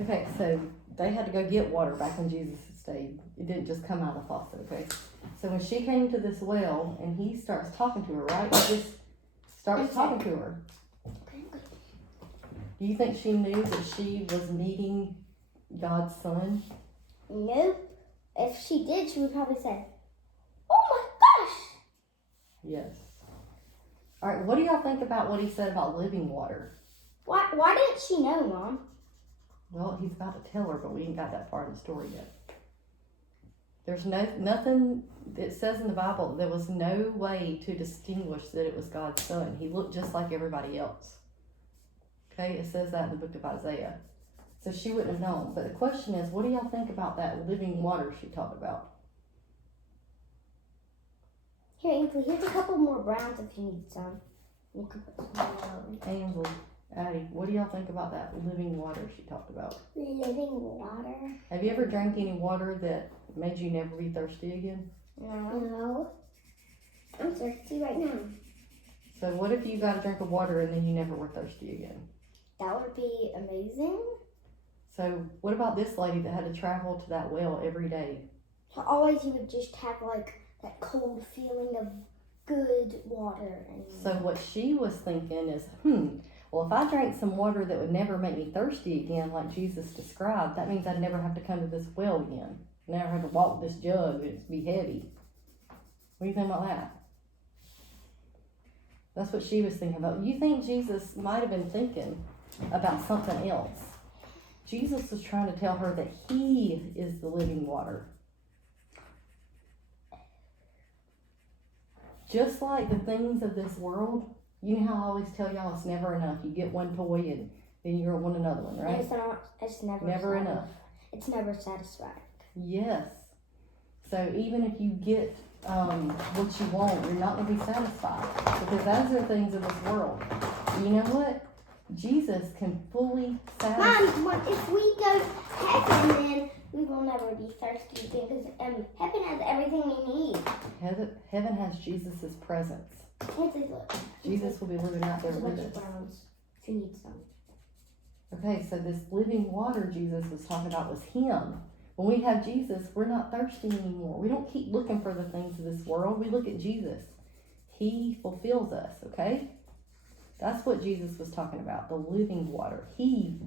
Okay, so they had to go get water back when Jesus stayed. It didn't just come out of the faucet, okay? So when she came to this well and he starts talking to her, right? He just starts talking to her. Do you think she knew that she was meeting God's son? Nope. If she did, she would probably say, "Oh my gosh!" Yes. All right, what do y'all think about what he said about living water? Why didn't she know, Mom? Well, he's about to tell her, but we ain't got that part of the story yet. There's nothing that says in the Bible, there was no way to distinguish that it was God's son. He looked just like everybody else. Okay, it says that in the book of Isaiah. So she wouldn't have known. But the question is, what do y'all think about that living water she talked about? Here, Ainsley, here's a couple more browns if you need some. You can put some more. Angel, Addie, what do y'all think about that living water she talked about? Living water? Have you ever drank any water that made you never be thirsty again? No. I'm thirsty right now. So what if you got a drink of water and then you never were thirsty again? That would be amazing. So what about this lady that had to travel to that well every day? So always you would just have like that cold feeling of good water. So what she was thinking is, well, if I drank some water that would never make me thirsty again, like Jesus described, that means I'd never have to come to this well again. Never have to walk this jug, it'd be heavy. What do you think about that? That's what she was thinking about. You think Jesus might have been thinking about something else. Jesus was trying to tell her that he is the living water. Just like the things of this world, you know how I always tell y'all it's never enough. You get one toy and then you're going to want another one, right? It's never enough. It's never satisfied. Yes. So even if you get what you want, you're not going to be satisfied. Because those are things of this world. You know what? Jesus can fully satisfy. Mom, if we go to heaven, then we will never be thirsty again. Because heaven has everything we need. Heaven has Jesus' presence. Jesus will be living out there with us. If you need some. Okay, so this living water Jesus was talking about was him. When we have Jesus, we're not thirsty anymore. We don't keep looking for the things of this world. We look at Jesus. He fulfills us, okay? That's what Jesus was talking about, the living water. He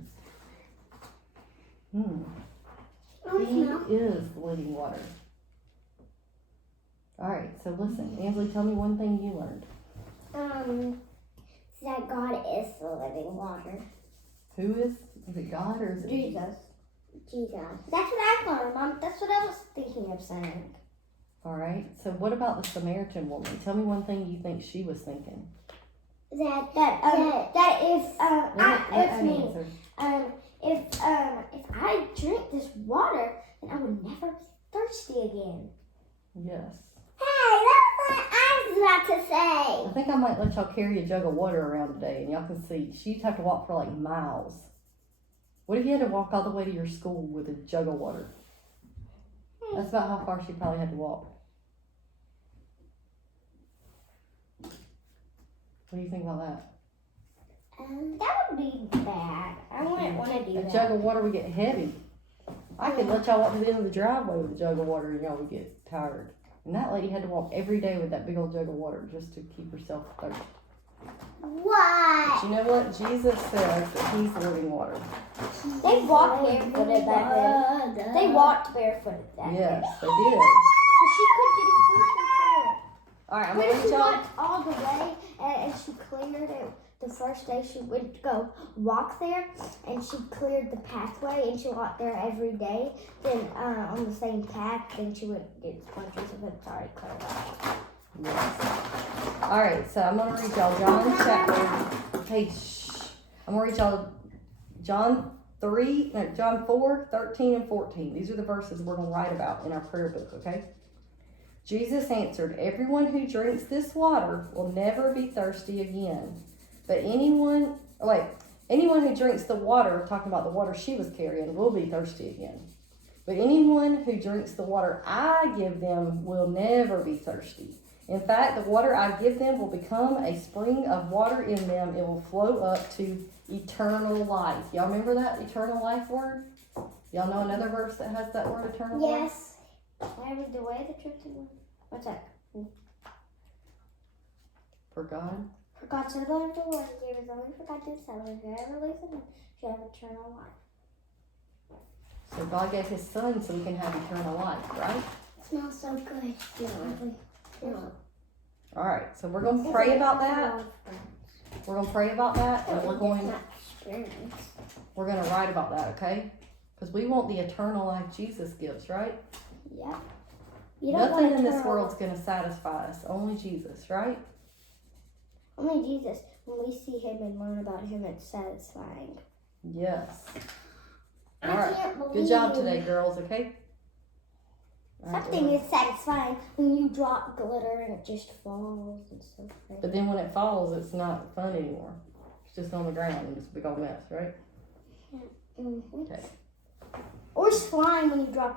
is the living water. All right, so listen, Ansley, tell me one thing you learned. That God is the living water. Who is? Is it God or is it Jesus? Jesus. That's what I learned, Mom. That's what I was thinking of saying. All right. So what about the Samaritan woman? Tell me one thing you think she was thinking. If I drink this water, then I would never be thirsty again. Yes. Hey, that's what I was about to say. I think I might let y'all carry a jug of water around today, and y'all can see she'd have to walk for like miles. What if you had to walk all the way to your school with a jug of water? That's about how far she probably had to walk. What do you think about that? That would be bad. I wouldn't want to do that. A jug of water would get heavy. I could let y'all walk to the end of the driveway with a jug of water and y'all would get tired. And that lady had to walk every day with that big old jug of water just to keep herself thirsty. What? But you know what? Jesus says that he's the living water. They walked barefooted back then. They walked barefooted back then. Yes, they did. So she could get a spiritual prayer. Alright, I'm What going if to she y'all. walked all the way and she cleared it? The first day she would go walk there and she cleared the pathway and she walked there every day. Then on the same path, then she would get sponges of it already cleared out. Yes. Alright, so I'm going to read y'all John chapter. Hey, shh. I'm going to read y'all John 4, 13, and 14. These are the verses we're going to write about in our prayer book, okay? Jesus answered, "Everyone who drinks this water will never be thirsty again. But anyone who drinks the water," talking about the water she was carrying, "will be thirsty again. But anyone who drinks the water I give them will never be thirsty. In fact, the water I give them will become a spring of water in them. It will flow up to eternal life. Y'all remember that eternal life word? Y'all know another verse that has that word eternal life? Yes. I was the way, the truth, and the what's that? For God. For God so loved the world, He gave His only begotten Son, that whoever believes in Him shall have eternal life. So God gave His Son so we can have eternal life, right? It smells so good. All right, so we're going to pray about that. We're going to pray about that, and we're going to write about that, okay? Because we want the eternal life Jesus gives, right? Yep. Nothing in this world's going to satisfy us. Only Jesus, right? Only Jesus. When we see Him and learn about Him, it's satisfying. Yes. I All right. can't believe Good job today, girls, okay? All right, something well, is satisfying when you drop glitter and it just falls and so pretty. But then when it falls, it's not fun anymore. It's just on the ground and it's a big old mess, right? Mm-hmm. Okay. Or slime when you drop